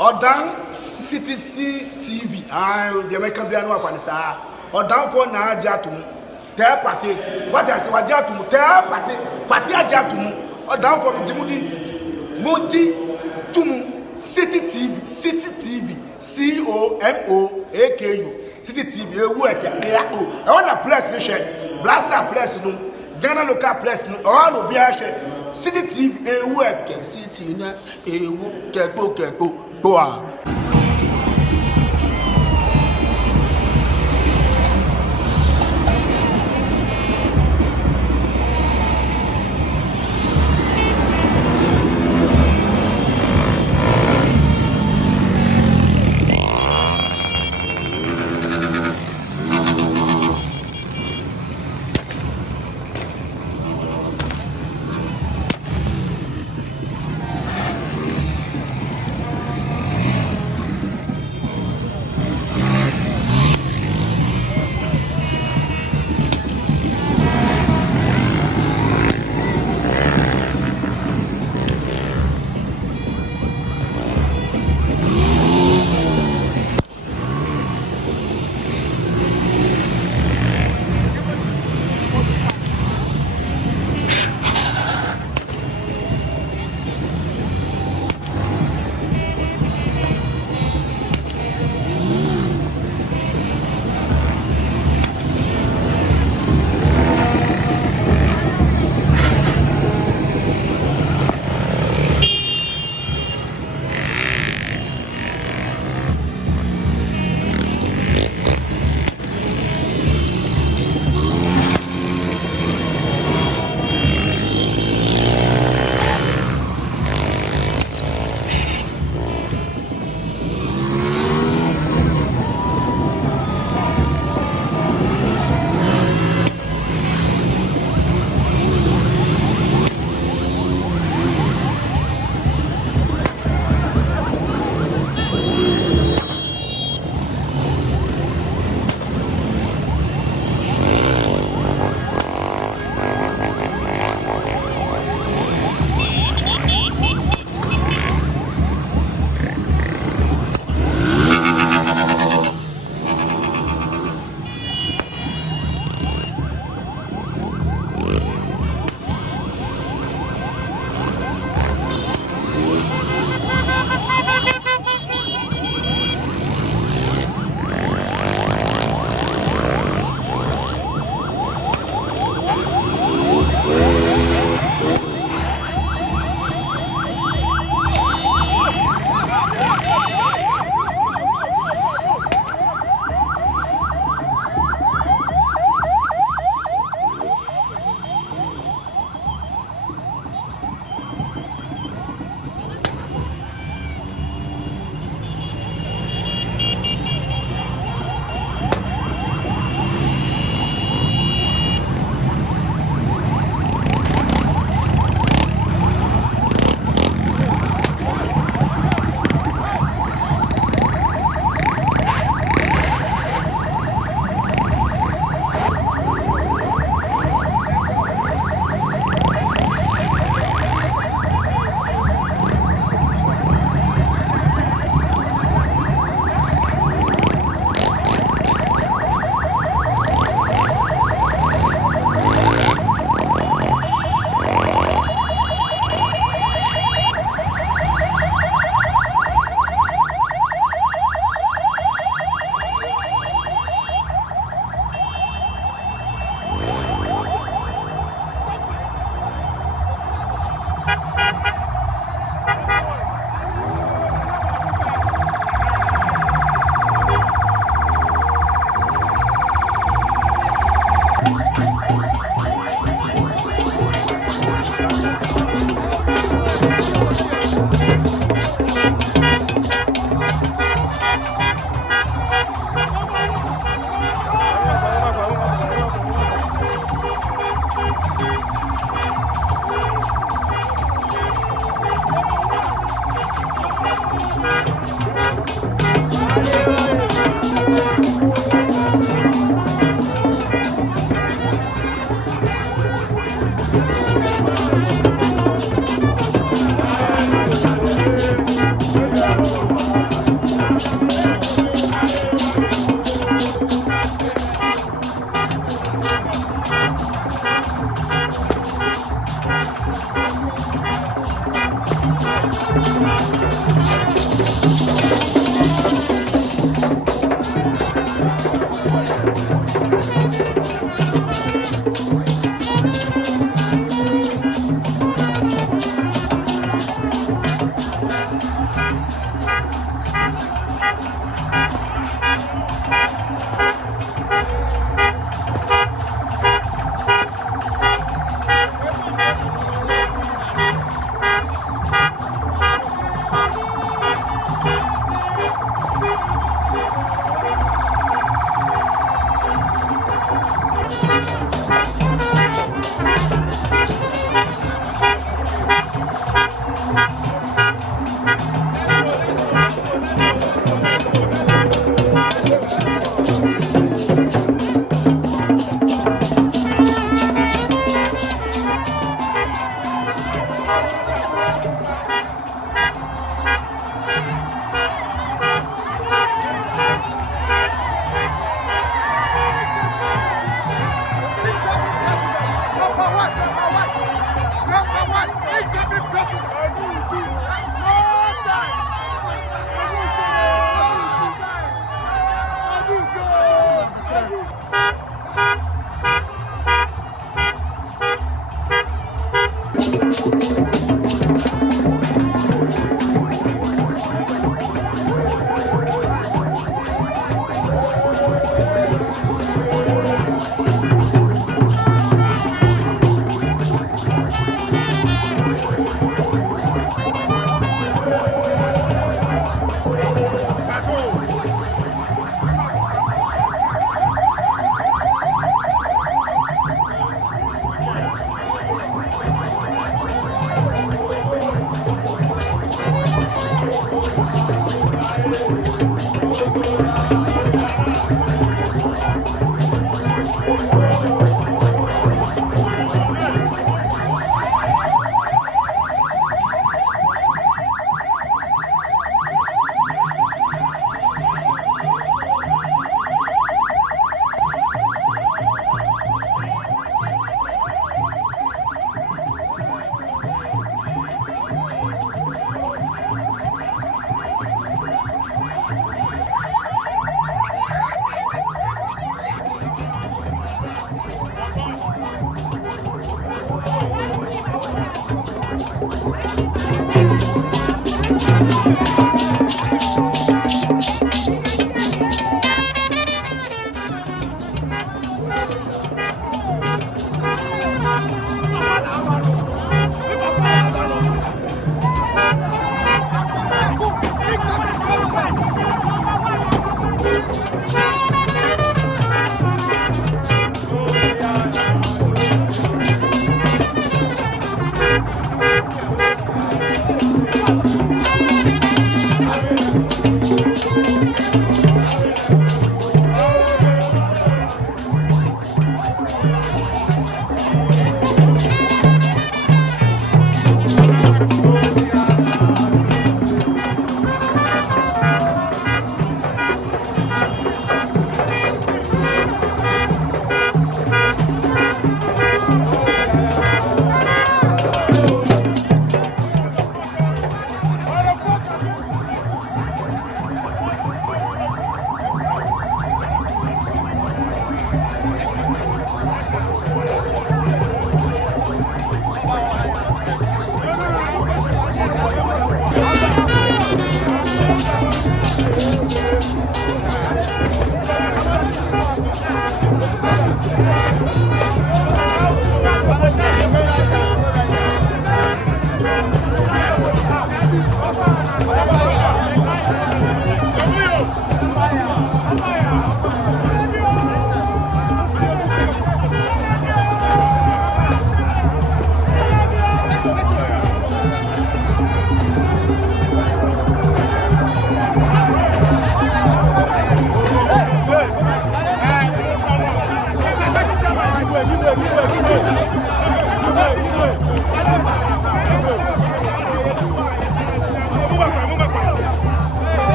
Odan CTC TV. The American Biano Fanisa. Odan for na Agyapong. Te party. What I say Agyapong. Te party. Party Agyapong. Odan for Jimudi. Modi Tumu. City TV. City TV. COMOAKU. City TV. Ewu eke. Eyato. I want a place me share. Blaster place no. Ghana local place no. I want to be a share. City TV. Ewu eke. City na. Ewu keko. Boa.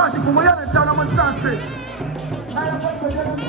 Baba, if you want to tell them what to say. I am going to tell them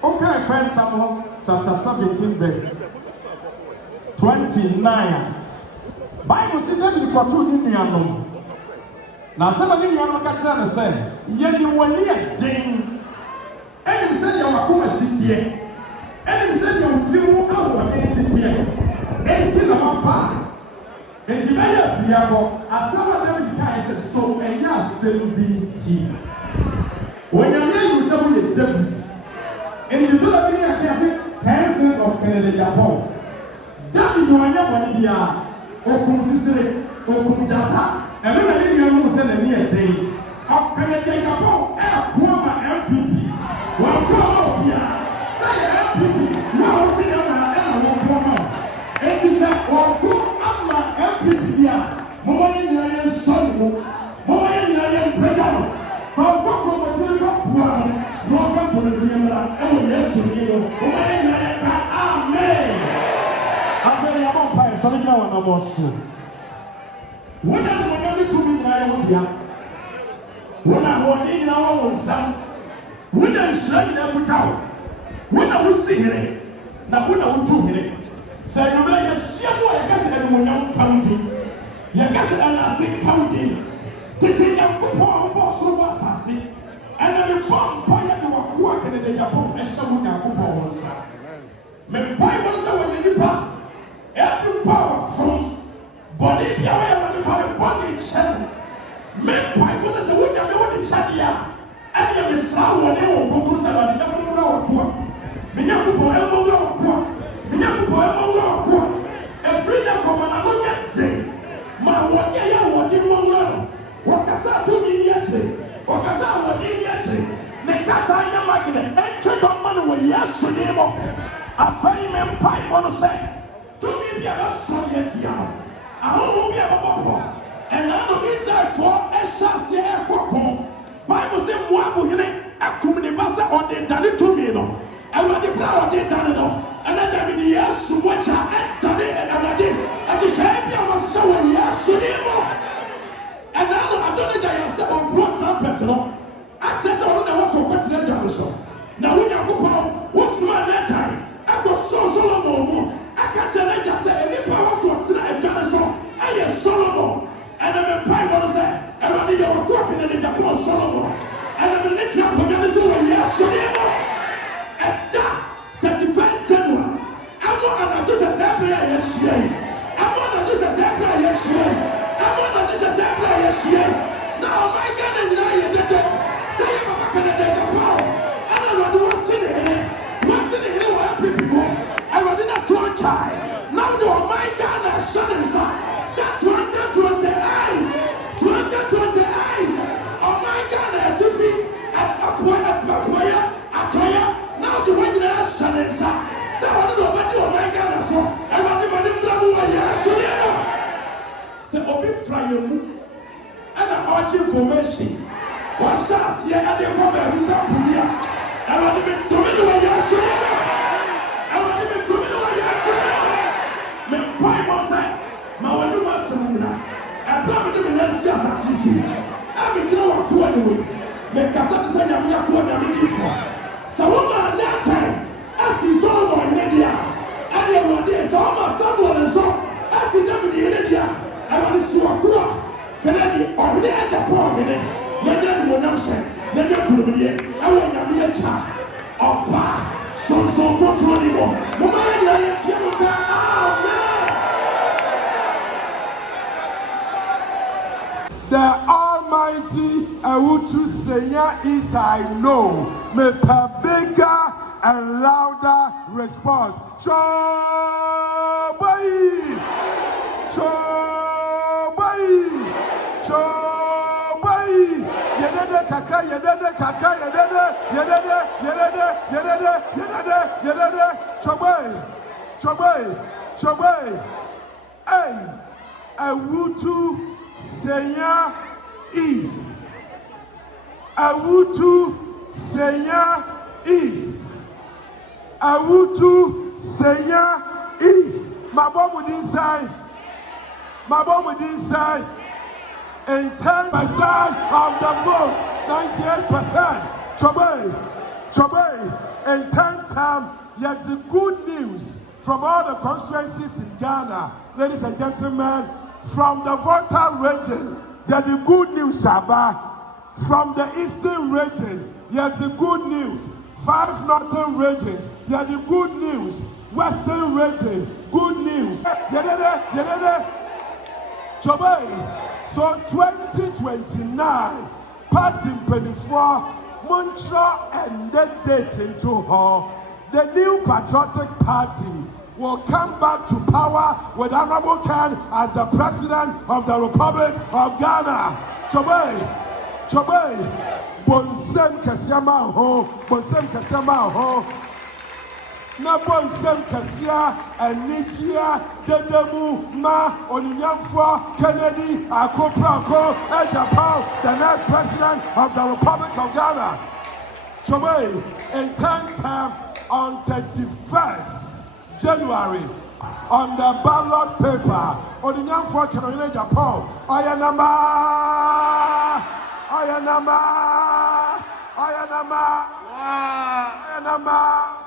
Okay, First Samuel chapter 17, verse 29. Bible says that you for two in your now somebody you want to catch that and say, yeah, you will hear ding. And you said you are going to sit here. And you said you will see more against it here. And you know what? And you may have the other, as some of them guys so and you are still being tea. When you're there, you say we are David. And you do that, I can say 10 cents of Agyapong. David, you are never in the Koomson, Koomson, and then I didn't know send a near day. Of Agyapong, MPP. One come here. Say MPP. No, we don't come out. And you said, oh, go MPP here. Mama, you are your son. Mama, you are your brother. Welcome to the Amen. After your umpire, something now on the shoe. What are the money to be now? When I want in our own son, when I say them without, when I was singing, now when I was doing it, say you like a show, I guess anyone counting. You guess I say counting. The thing of boss was assassin. And then bomb fire to a work in the Agyapong and someone got bones. Me Bible says when you pass every power from body and body itself. Me Bible says when you know the Chadia and you saw what they will conclude about the Agyapong. Me never go ever me never go ever a freedom from another day. My what you what can do me yesterday? Okasa wodi yesi ne kasa nya magnet enche do man wo yesu ni mo afai me mpai wono se to be bia so yetia aho bia bobo and now Israel for esase ekoko Bible say Moab hene akum ne basa ode dane to me no e wodi bra ode dane no and that be yesu wacha entane and anade and the same bia was so yesu ni mo. And now I don't know that you said on blood trumpet, no. Access on the one for President Johnson. Now when you go home, what's my that time? I go Solomon. I can't tell you just say any power for tonight Johnson. I am Solomon. And I'm a Bible say, and I need your working in the Japan Solomon. And I'm a little community over here, Solomon. And that 35 January. I'm not just a sample yesterday. I'm not just a sample yesterday. Now my God is not yet dead. Say I'm back in the day of power. And I don't want to see it. What's in it? What people? I was in a torn child. Now do my God is shutting inside. Shut 2028. Oh my God, I have to be at Akoya. Now the way that is shutting inside. So I don't know what you oh my God is so. I want to si asasi ami kira wa ko anyway me kasa te say nyame akwa nyame difo sawoma na time asi so no ne dia ani e wode sawoma sabu ne so asi na me ne dia awani si wa ko kana di ohne Agyapong ne na nya mo nam se na nya kurumie awo nyame ya cha opa so control ni mo ma ya ya tia mo ka amen. The Almighty Awutu Senya is I know. May per bigger and louder response. Chobai! Chobai! Chobai! Yedede kaka, yedede kaka, yedede, yedede, yedede, yedede, yedede, yedede, chobai! Chobai! Chobai! Hey! Awutu Senya is. Awutu Senya is. Awutu Senya is. My mom would inside. My mom would inside. In 10% of the vote, 98%. Chobe. In 10 times, yet the good news from all the constituencies in Ghana, ladies and gentlemen. From the voter region, there's the good news, Saba. From the eastern region, there's the good news. 5 northern regions, there's the good news. Western region, good news. So 2029, Party 24, Montreal and the date into her. The new patriotic party will come back to power with Honorable Ken as the President of the Republic of Ghana. Chobe, Bonsem Kasiama ho, na Bonsem Kasia and Nigeria, Dedemu, Ma, Oninyamfo, Kennedy, Akopranko, Agyapong, the next President of the Republic of Ghana. Chobe, in 10 time on 31st January, on the ballot paper, Oninyamfo Kennedy Agyapong, Ayanama,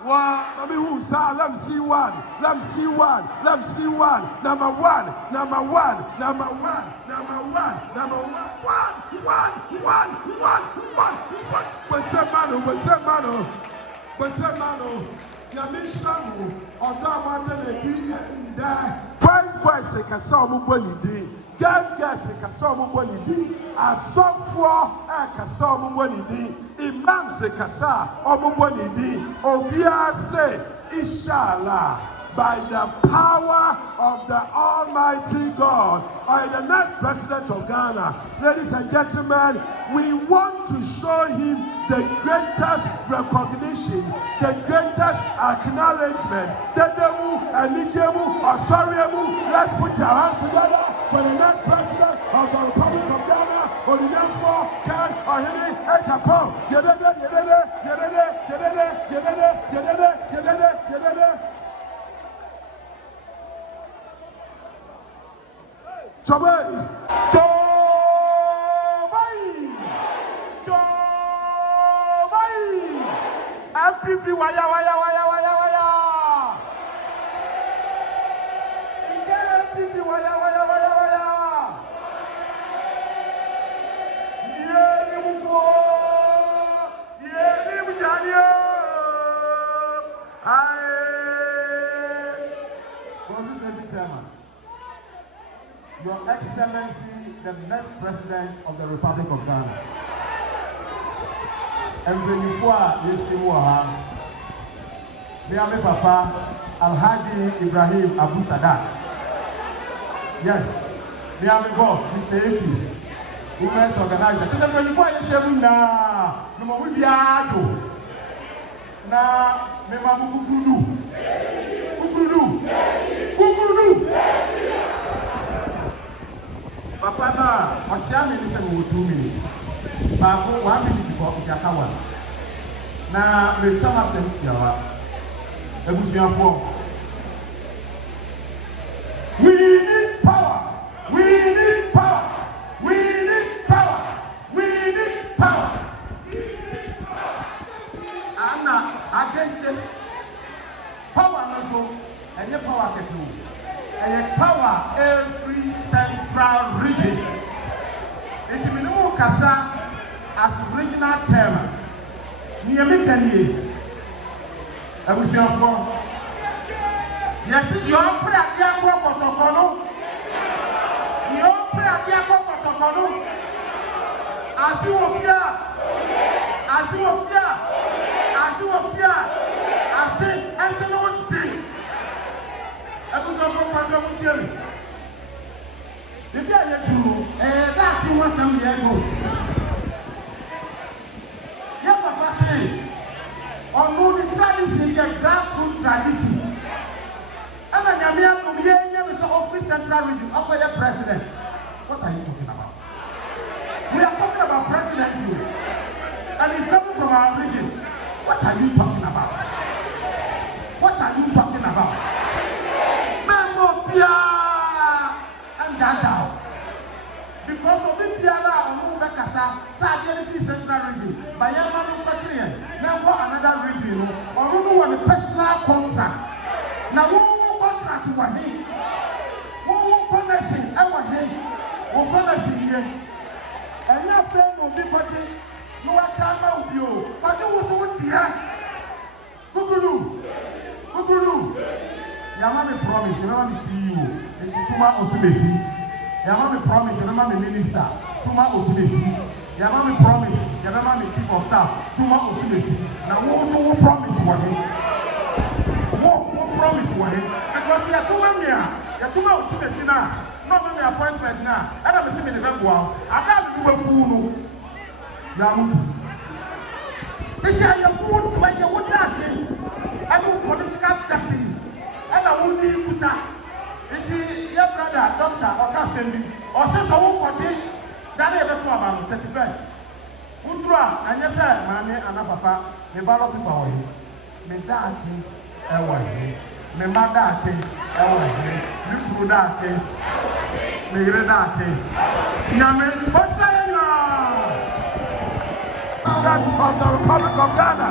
Mami Wusa, let me see one. Number one. Besemano. Yamishamu, Odamane Lebi, and boys, Kasoa Bonidi, girls, Kasoa Bonidi, a software, Kasoa Bonidi, Imam Kasa, Omobonidi, Obia say, Inshallah, by the power of the Almighty God, I am the next President of Ghana. Ladies and gentlemen, we want to show him the greatest recognition, the greatest acknowledgement. Dedemu, Elijemu, Osoriemu, let's put your hands together for the next President of the Republic of Ghana, Oninyamfo Ken Ohene Agyapong. Chobai! MPP waya. MPP waya. Chairman, Your Excellency, the next President of the Republic of Ghana. And before you see what me and my papa Alhaji Ibrahim Abu Sadat. Yes, me and my boss Mr. Ekis, women's organizer. So then before you see na we be ado na me mamu kukulu. Papa na Chairman minister will 2 minutes. Baako 1 minute for Hawa. Na me tama sentia ebusiafo. We need power. We a power every central region. It is no Kasa as regional chairman. Near me, I was your phone. Yes, you are pretty at your protocol. You are pretty at your protocol. As you of fear, as you of fear, as you of fear, I say, as you don't see. I was not from my family. The day you do, that's you want from the ego. Yes, I say, on the tradition, the grassroots tradition. And then I'm here to be a office central region, up by the president. What are you talking about? We are talking about presidency. And it's coming from our region. What are you talking about? What are you talking about? Memopia and Gandao. Because of this Piala or Mubekasa, Saturday Central Region, by Yamano Patrian, now another region, or who on a personal contract. Now, who contract to one day? Who connection ever here? Who connection here? And your friend will be putting no time of you, but you was with the Gugulu. Yamami promise, you never see you. It's Tuma Osibesi. Yamami promise, you never minister. Tuma Osibesi. Yamami promise, you never chief of staff. Tuma Osibesi. Now, who promise one day? Who promise one day? Because you are Tuma Osibesi now. Not only appointment now, and I'm receiving the very well. I can't do a fool. Yamutu. It's a fool when you would dash. I do political destiny. And I will leave with that. It's your brother, doctor, or cousin, or sister who watch it. That is the problem, 31st. Undra, and yes, sir, Mammy and Papa, the ballot of power. Me dancing, away. Me mandating, away. You dancing. Me dancing. Yamin, what's that? Of the Republic of Ghana.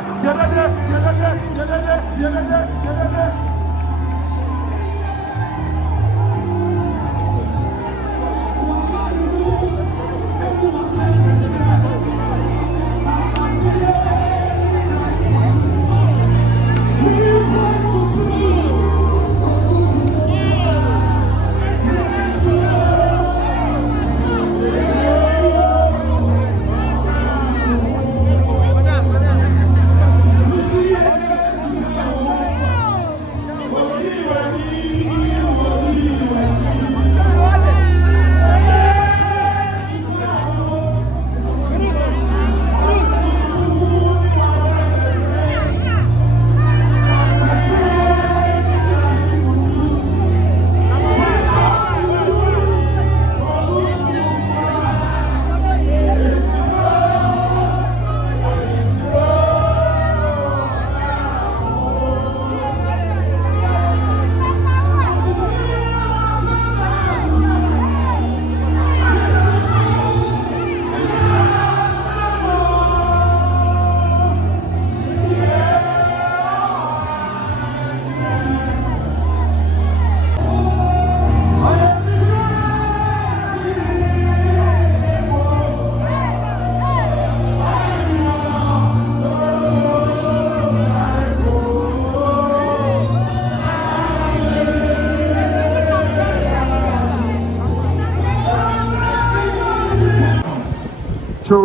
So,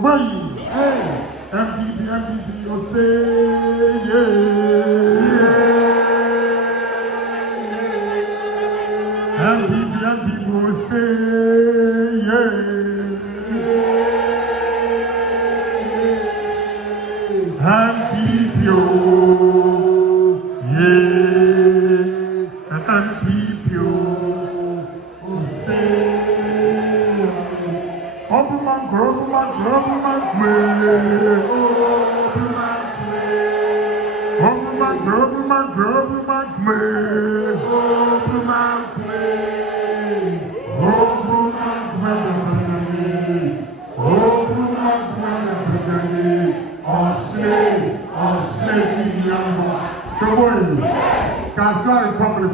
hey, MDB, you say, MDB, you say, Kasoa Republic,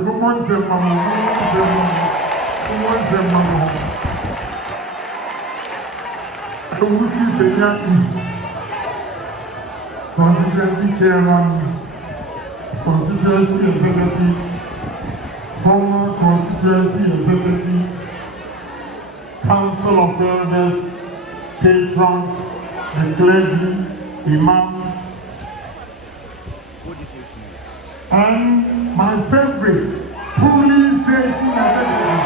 Koomson, which is the East Constituency Chairman, Constituency Executives, former Constituency Executives, Council of Elders, patrons, the clergy, imams, and my favorite, police station executive.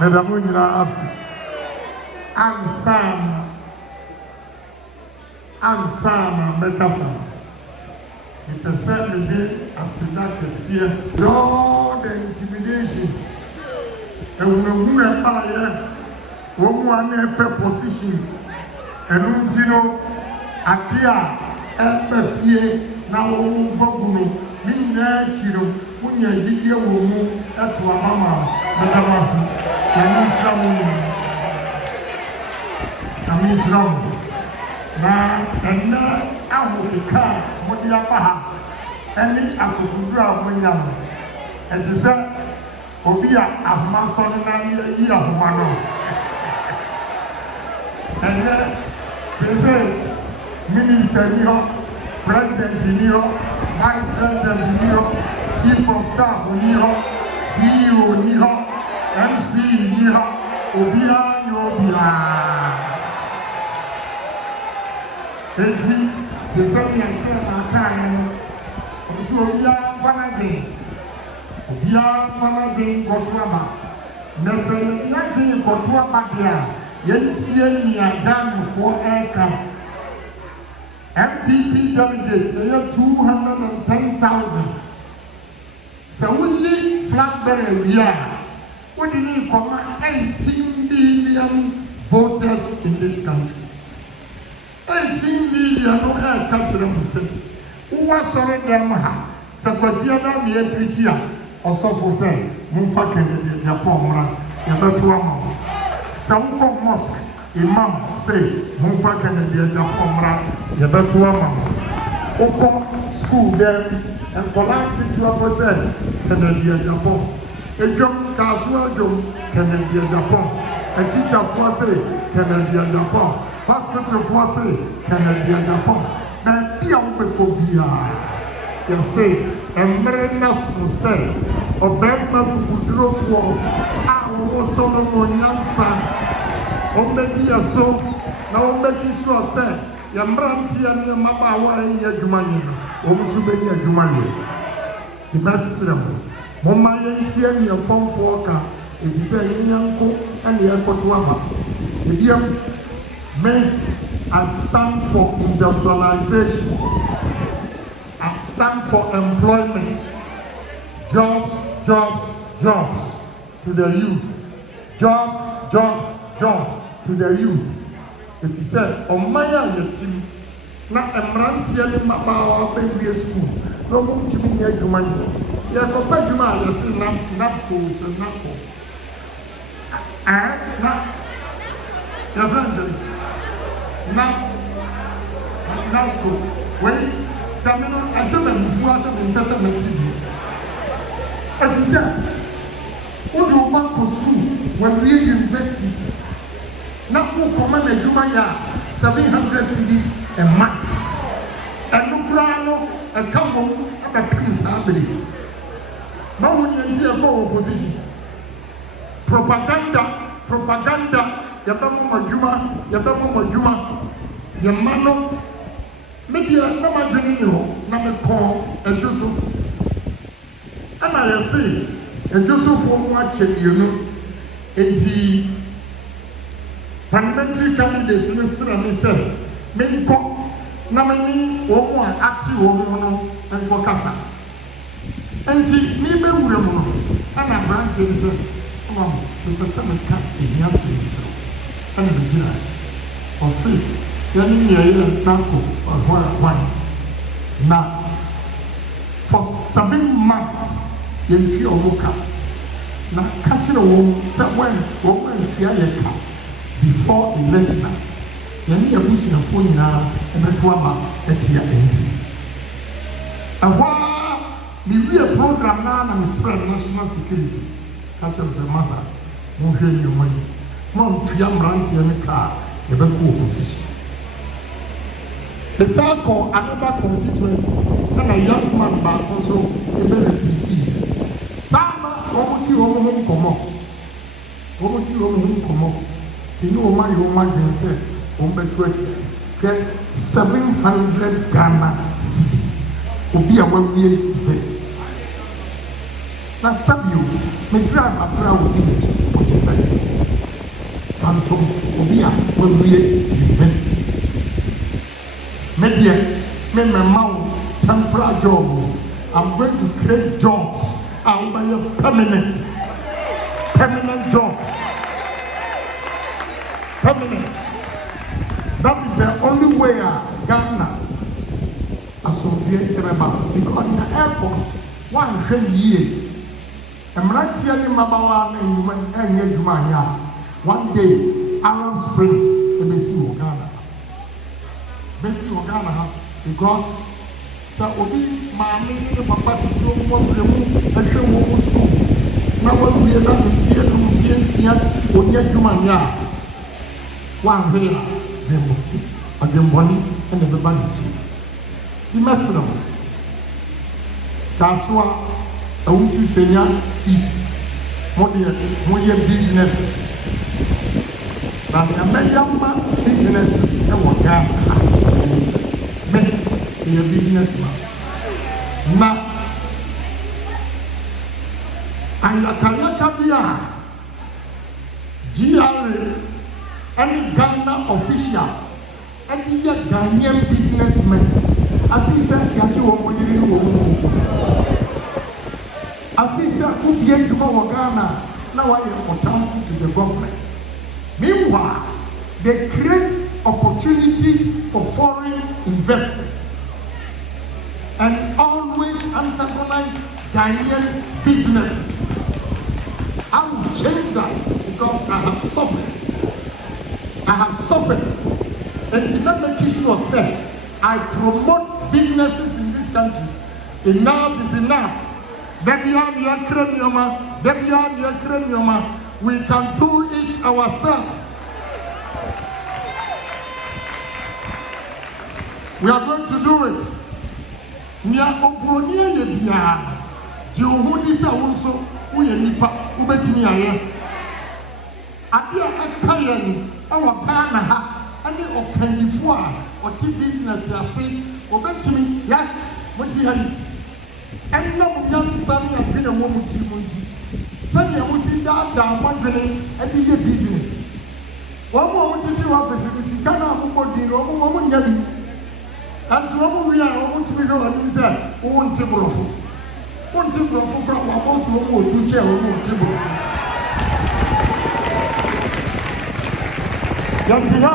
Madam Munira Ansana Mekasa. It has said the day as this year, all the intimidations, and we will fire one position, and Adia, Empathy, now Boguno, Minachino, when you are woman, that's what Mama, Madamasi, Kamisram. Now, and now I will car, what you are, any Akukura William, and is that Obia of Mason and year of Mano. And then they say, Minister Neo, President Neo, Vice President Neo, Chief of Staff Neo, CEO Neo, MC Neo, Obia Obia. Eti, the same Chairman Khan, also Obia Fanazin, Kotuama, Nestle Yaki Kotuama, Yentian Yagan for aircraft. MPP delegates, they are 210,000. So we need Blackberry, we need 18 million voters in this country. 18 million no air culture muslim. Who was sorry them ha? Sakwasiana the preacher also for say, Mumfaka the Agyapong, Yabatua. Some mosque, Imam say, Mumfaka the Agyapong, Yabatua. Oko school there and polite to a person, Canadian Japan. A young Kasoa Canadian Japan. A teacher for say, Canadian Japan. Hospital for say, Canadian Japan. Now, be on before we are. You say, and Marina say, or Bama who drove for our Solomon Yansa, or maybe a so, now making sure, say, Yamranti and your Mama and your Jumani, or Musubeni and Jumani. The best syllable. Mama and your phone walker, if you say Yanko and the airport wama. If you may, I stand for industrialization. I stand for employment. Jobs, jobs, jobs to the youth. Jobs, jobs, jobs to the youth. If you say, on my team, not a man here in my baby school, no one to be near you money. You have a pay you man, you see, not fools and not for. And not your friends, not good. Wait, some I said, I'm in person. As you said, what do you want to pursue when we university? Now, who command a Jumaya 700 cities a month? And no plano, a couple of a prince, I believe. No one is here for opposition. Propaganda, Yabamo Juma, Yamano, maybe I'm not doing you, not a call, and Joseph. And I say, and Joseph won't watch it, you know, the parliamentary candidates in the Senate said, maybe call Namani or one active woman and Wakasa. And she may be woman, and I ran to the person cut in Yasin. And the dinner or see, young Tanko or one. Now, for 7 months, you kill Moka. Now, catching a woman somewhere, woman, before election. You need a push in a phone now, and a 2 months at the end. the real program now and friend national security. Catch up the mother, won't hear your money. Mount young ranty and a car, a very cool position. The circle, another constituency, and a young man back also a very PT. Sama, what you home come up? What you home come up? To know my and said, get 700 Ghana cities. Obi a we best. Na sabio me drive apra obi what you say. Kanto obi a we best. Me dia me mau temporary job. I'm going to create jobs. I'm going to permanent jobs. Permanent. That is the only way Ghana associate because in the airport, 100 years, I'm not telling Mabawa and one day, Arab Spring, and they see Ghana. Because so Obi, my papa to show what we move and show what we see. Now, what we are not in fear or yet human yard. One here, the money and the vanity. The messenger Kasoa, I want to say is more business. Now, the American business is a businessman. Now, and the Kayakabia GRA and Ghana officials and the Ghanaian businessmen. I think that you I think that could be Ghana. Now I am accountable to the government. Meanwhile, they create opportunities for foreign investors and always antagonize Ghanaian businesses. I will change that because I have suffered. And to not make sure that I promote businesses in this country. Enough is enough. We can do it ourselves. We are going to do it. We are Obronia Yabia. Johudisa also, we are Nipa, Ubetinia. Adia Akayan, our Ghana, and the Okanifua, or T business, Obetimi, yes, what you have. And no young son has been a woman to Munti. Sunday, we sit down, wondering at the business. One moment to see office, we see Ghana, woman, Yabi. And so we are going to be going to say, one table from almost one to chair, one table. Yantina,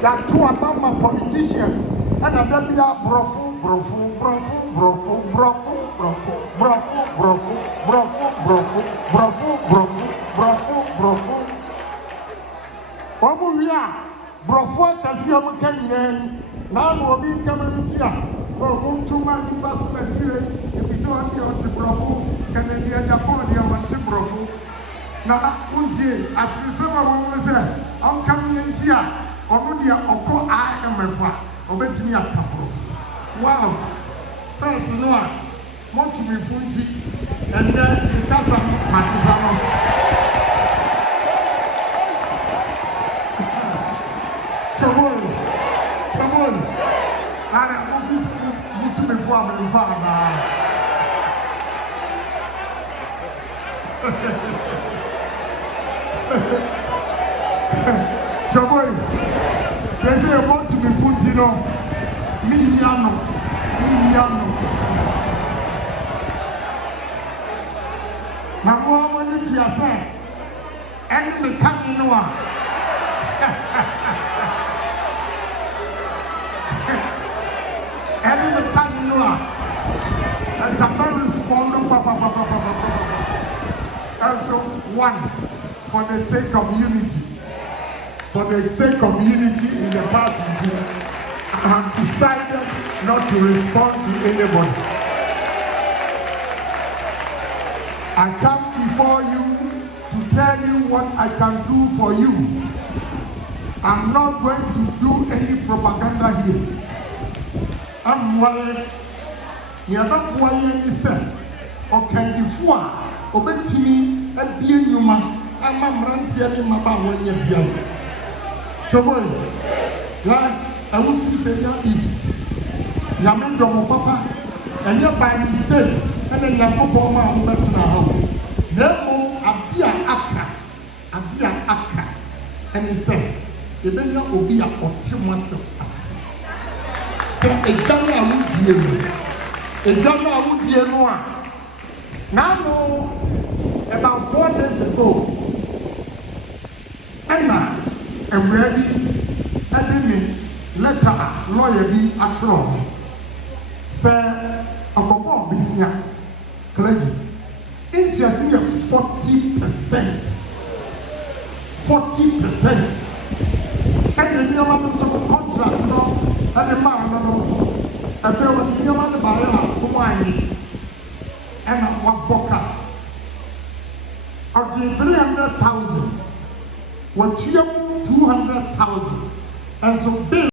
there are two among politicians, and a W brofu. Brofo kasi amukanye na mo bi kamanutia o muntuma ni basire ebiso ati o brofo kana ni Agyapong ni o brofo na unje asifema wo se on kamentia onu dia okọ amefa obetimi aka brofo wow first no a mo to be funti and then the kasa matisano. Come on. I want you to be father. Come on. They say I want to be put, Miniano. Now, what did you say? And the Kanua. Every time you are, and the very strong also one for the sake of unity. For the sake of unity in the party, I have decided not to respond to anybody. I come before you to tell you what I can do for you. I'm not going to do any propaganda here. I'm worried. You're not worried, sir. Okay, before, obetini, a being human, I'm a rantier in my power. Choboy, I want to say that is Yamendo Papa, and you're by mistake, and then you're for my home at now. Therefore, Abdia Aka, and he said, the venue will be a optimus of us. Say, a dollar would dear, a dollar would dear one. Now, about 4 days ago, Emma, and ready, every letter, lawyer be at wrong. Say, a couple business, clergy, interest of 40%. 40%. And the new contract, and the man, I feel what the new man buyer, and a boca of the 300,000 what you 200,000 and so